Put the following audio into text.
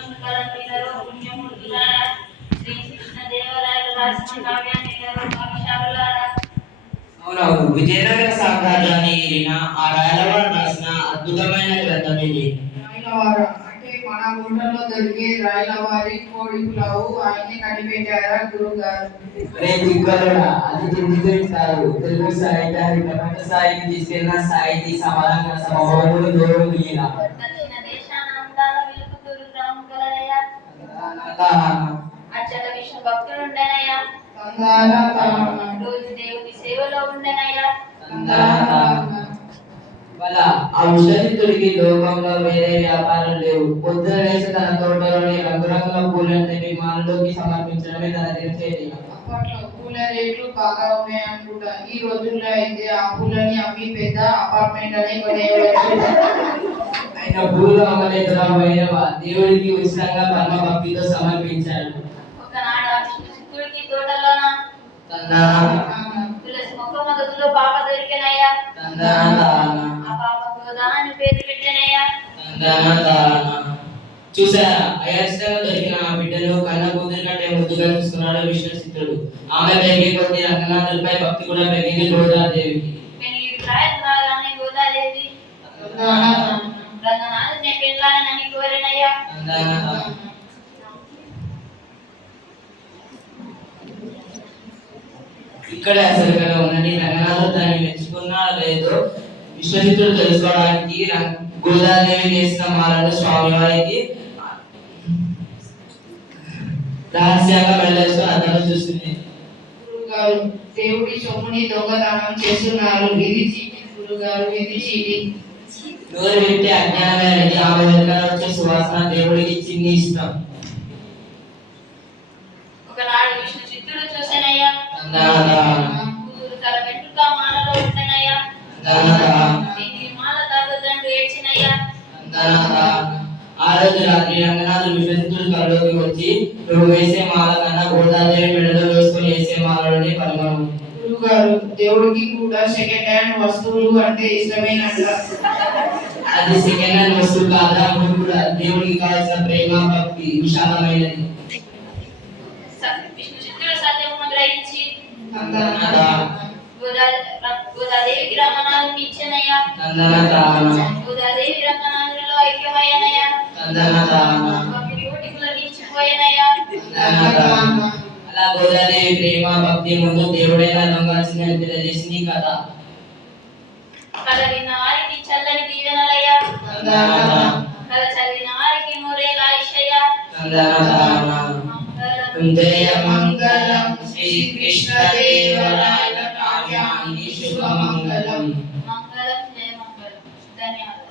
విష్ణుకరంలో పుణ్యమూర్తులారా శ్రీకృష్ణదేవరాయలు రాసిన కావ్యాన్ని పాఠశాలలారా. అవునవును, విజయనగర సామ్రాజ్యాన్ని ఏలిన ఆ రాయలవారు రాసిన అద్భుతమైన గ్రంథం ఇది. రాయలవార అంటే మన గుంటలో దొరికే రాయలవారి కోడి పులావు ఆయనే కనిపెట్టారా గురువు గారు? రే దిగ్గరుడా, అది తిండి కాదు, తెలుగు సాహిత్యాన్ని ప్రపంచ స్థాయికి తీసుకెళ్లిన సాహితీ సమాధాన సమూహములు దూరం ఈయన. దక్షిణ దేశాన అందాల వెలుగుతూరు గ్రామం కలదయ్య. అచ్చట విష్ణు భక్తుడుండెనయ్య. రోజు దేవుని సేవలో ఉండెనయ్య. ఆ విశ్వజిత్తుడికి లోకంలో వేరే వ్యాపారం లేవు. పొద్దున వేసి తన తోటలోని రంగురంగుల పూలను తెప్పి మాలలోకి సమర్పించడమే తన దినచర్య. అప్పట్లో పూల రేట్లు బాగా ఉన్నాయనుకుంటా. ఈ రోజుల్లో అయితే ఆ పూలని అమ్మి పెద్ద అపార్ట్మెంట్ అనే కొనేయవచ్చు. ఆయన పూలు అమ్మలేదురా వైరవ, దేవుడికి ఉచితంగా పరమ భక్తితో సమర్పించాడు. ఒకనాడు ఆ విష్ణుచిత్తుడికి తోటలోన తులసి మొక్క మొదట్లో పాప దొరికెనయ్యా. ఆ పాప గోదా అని పేరు పెట్టెనయ్యా. చూసారా, అయాచితంగా దొరికిన ఆ బిడ్డను కన్న కూతురి కంటే ముద్దుగా చూస్తున్నాడు విష్ణుచిత్తుడు. ఆమె పెరిగే కొద్ది రంగనాథుడిపై భక్తి కూడా పెరిగింది గోదాదేవికి. రాగానే గోదాదేవి రంగనాథుని పెళ్ళాలని కోరినయ్యా. ఇక్కడ అసలు ఉన్నది రంగనాథుడు దాన్ని మెచ్చుకున్నా లేదో విశ్వజిత్తుడు తెలుసుకోవడానికి గోదాదేవి చేసిన మాలను స్వామివారికి రహస్యంగా వెళ్ళొచ్చు అతను చూస్తుంది. గురుగారు, దేవుడి సొమ్ముని దొంగతనం చేస్తున్నారు. ఇది చీటి గురుగారు, ఇది చీటి. నోరు వింటే అజ్ఞానమే అనేది. ఆమె వెనుక వచ్చే సువాసన దేవుడికి చిన్ని ఇష్టం. ఒకనాడు విష్ణు చిత్తుడు చూసెనయ్యా. తల వెంట్రుక మాలలో ఉండెనయ్యా. మాల తాగదండు ఏడ్చినయ్యా. ఆ రోజు రాత్రి రంగనాథుడు విశ్వజిత్తుడు కలలోకి వచ్చి, నువ్వు వేసే మాల కన్నా గోదాదేవి మెడలో వేసుకుని వేసే మాలలోనే పరిమాణం. గురుగారు, దేవుడికి కూడా సెకండ్ హ్యాండ్ వస్తువులు అంటే ఇష్టమేనంట. అది సెకండ్ హ్యాండ్ వస్తువు కాదా, కూడా దేవుడికి కావాల్సిన ప్రేమ భక్తి విశాలమైనది. విష్ణు చిత్తుడు సత్యమును గ్రహించి గోదాదేవికి రంగనాథుని ఇచ్చెనయ్యా. గోదాదేవి రంగనాథునిలో ఐక్యమయ్యనయ్యా. అలా గోదాదేవి ప్రేమ భక్తి ముందు దేవుడైనా లొంగాల్సిందని తెలియజేసింది కథ. కథ విన్న వారికి చల్లని దీవెనలయ్యా. కథ చదివిన వారికి నూరేళ్ళ ఆయుష్య్యా. జయ మంగళం శ్రీకృష్ణదేవరాయ కావ్యానికి శుభమంగళం. మంగళం జయ మంగళం. ధన్యవాదాలు.